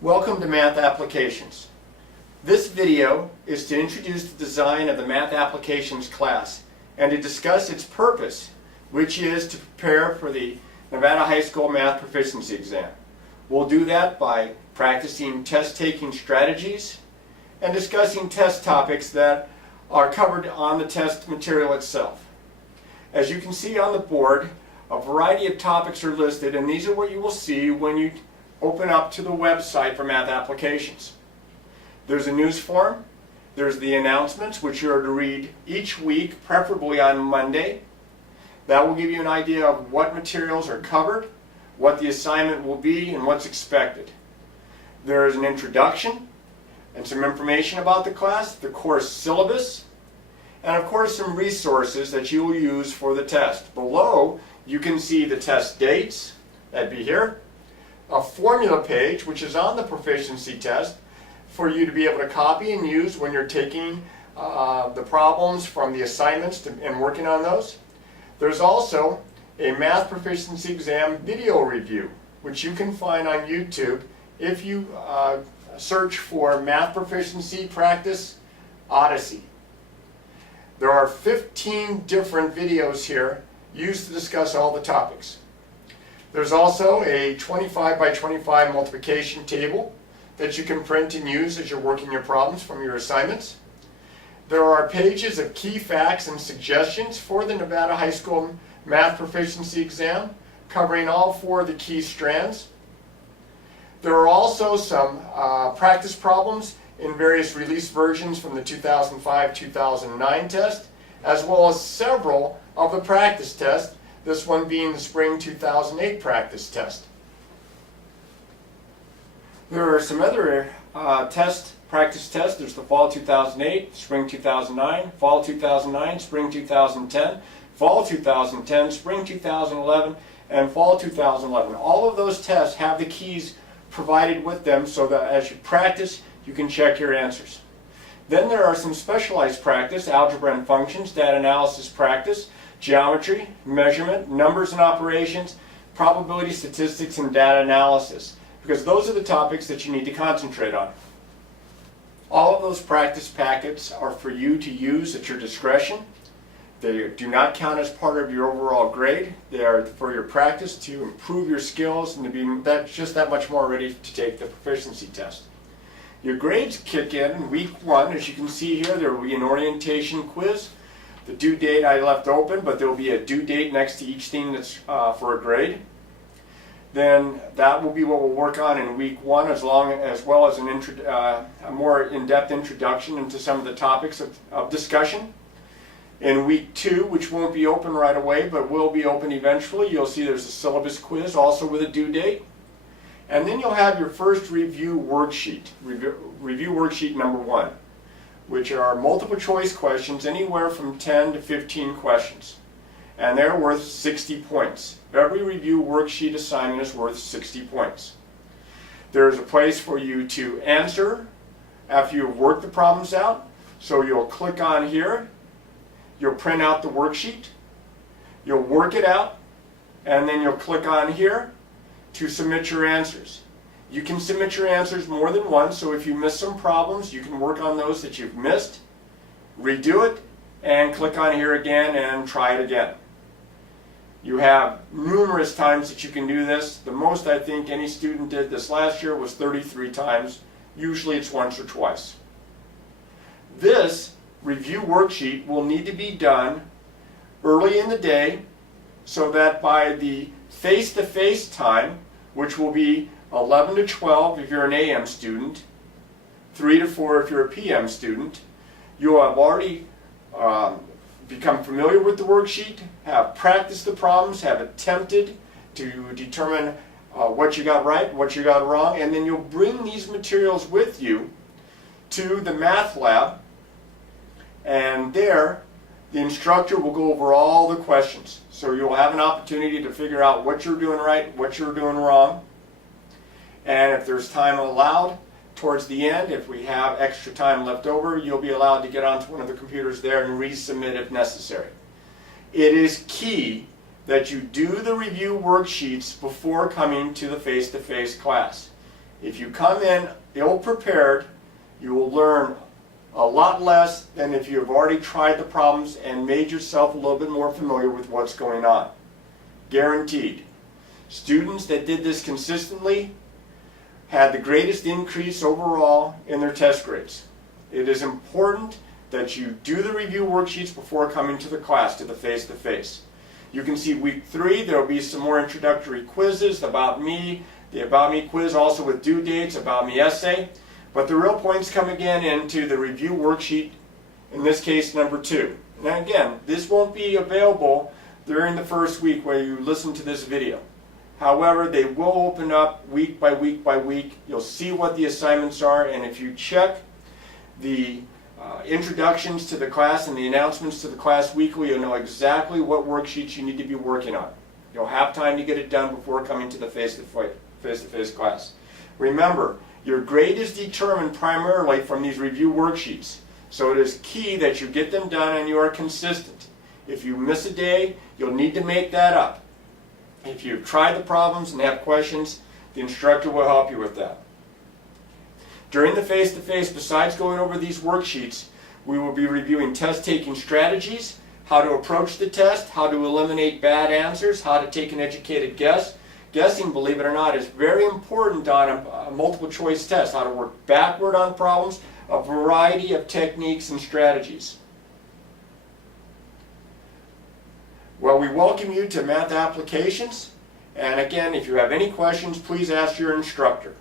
Welcome to Math Applications. This video is to introduce the design of the Math Applications class and to discuss its purpose, which is to prepare for the Nevada High School Math Proficiency Exam. We'll do that by practicing test-taking strategies and discussing test topics that are covered on the test material itself. As you can see on the board, a variety of topics are listed, and these are what you will see when you open up to the website for Math Applications. There's a news form, there's the announcements, which you are to read each week, preferably on Monday. That will give you an idea of what materials are covered, what the assignment will be, and what's expected. There is an introduction and some information about the class, the course syllabus, and of course some resources that you will use for the test. Below, you can see the test dates, that'd be here, a formula page, which is on the proficiency test, for you to be able to copy and use when you're taking the problems from the assignments and working on those. There's also a Math Proficiency Exam video review, which you can find on YouTube if you search for Math Proficiency Practice Odyssey. There are 15 different videos here used to discuss all the topics. There's also a 25 by 25 multiplication table that you can print and use as you're working your problems from your assignments. There are pages of key facts and suggestions for the Nevada High School Math Proficiency Exam, covering all four of the key strands. There are also some practice problems in various release versions from the 2005-2009 test, as well as several of the practice tests, this one being the spring 2008 practice test. There are some other practice tests. There's the fall 2008, spring 2009, fall 2009, spring 2010, fall 2010, spring 2011, and fall 2011. All of those tests have the keys provided with them so that as you practice, you can check your answers. Then there are some specialized practice, algebra and functions, data analysis practice, geometry, measurement, numbers and operations, probability statistics, and data analysis, because those are the topics that you need to concentrate on. All of those practice packets are for you to use at your discretion. They do not count as part of your overall grade. They are for your practice to improve your skills and to be just that much more ready to take the proficiency test. Your grades kick in week 1. As you can see here, there will be an orientation quiz. The due date I left open, but there will be a due date next to each thing that's for a grade. Then that will be what we'll work on in week 1, as well as a more in-depth introduction into some of the topics of discussion. In week 2, which won't be open right away, but will be open eventually, you'll see there's a syllabus quiz also with a due date. And then you'll have your first review worksheet, review worksheet number 1, which are multiple choice questions, anywhere from 10 to 15 questions. And they're worth 60 points. Every review worksheet assignment is worth 60 points. There is a place for you to answer after you've worked the problems out. So you'll click on here, you'll print out the worksheet, you'll work it out, and then you'll click on here to submit your answers. You can submit your answers more than once, so if you miss some problems, you can work on those that you've missed, redo it, and click on here again and try it again. You have numerous times that you can do this. The most I think any student did this last year was 33 times. Usually it's once or twice. This review worksheet will need to be done early in the day so that by the face-to-face time, which will be 11 to 12 if you're an AM student, 3 to 4 if you're a PM student, you'll have already become familiar with the worksheet, have practiced the problems, have attempted to determine what you got right, what you got wrong, and then you'll bring these materials with you to the math lab, and there the instructor will go over all the questions. So you'll have an opportunity to figure out what you're doing right, what you're doing wrong, and if there's time allowed, towards the end, if we have extra time left over, you'll be allowed to get onto one of the computers there and resubmit if necessary. It is key that you do the review worksheets before coming to the face-to-face class. If you come in ill-prepared, you will learn a lot less than if you have already tried the problems and made yourself a little bit more familiar with what's going on. Guaranteed. Students that did this consistently had the greatest increase overall in their test grades. It is important that you do the review worksheets before coming to the class, to the face-to-face. You can see week 3, there will be some more introductory quizzes, about me, the About Me quiz also with due dates, About Me essay. But the real points come again into the review worksheet, in this case number 2. Now again, this won't be available during the first week where you listen to this video. However, they will open up week by week by week. You'll see what the assignments are, and if you check the introductions to the class and the announcements to the class weekly, you'll know exactly what worksheets you need to be working on. You'll have time to get it done before coming to the face-to-face class. Remember, your grade is determined primarily from these review worksheets, so it is key that you get them done and you are consistent. If you miss a day, you'll need to make that up. If you've tried the problems and have questions, the instructor will help you with that. During the face-to-face, besides going over these worksheets, we will be reviewing test-taking strategies, how to approach the test, how to eliminate bad answers, how to take an educated guess. Guessing, believe it or not, is very important on a multiple choice test, how to work backward on problems, a variety of techniques and strategies. Well, we welcome you to Math Applications, and again, if you have any questions, please ask your instructor.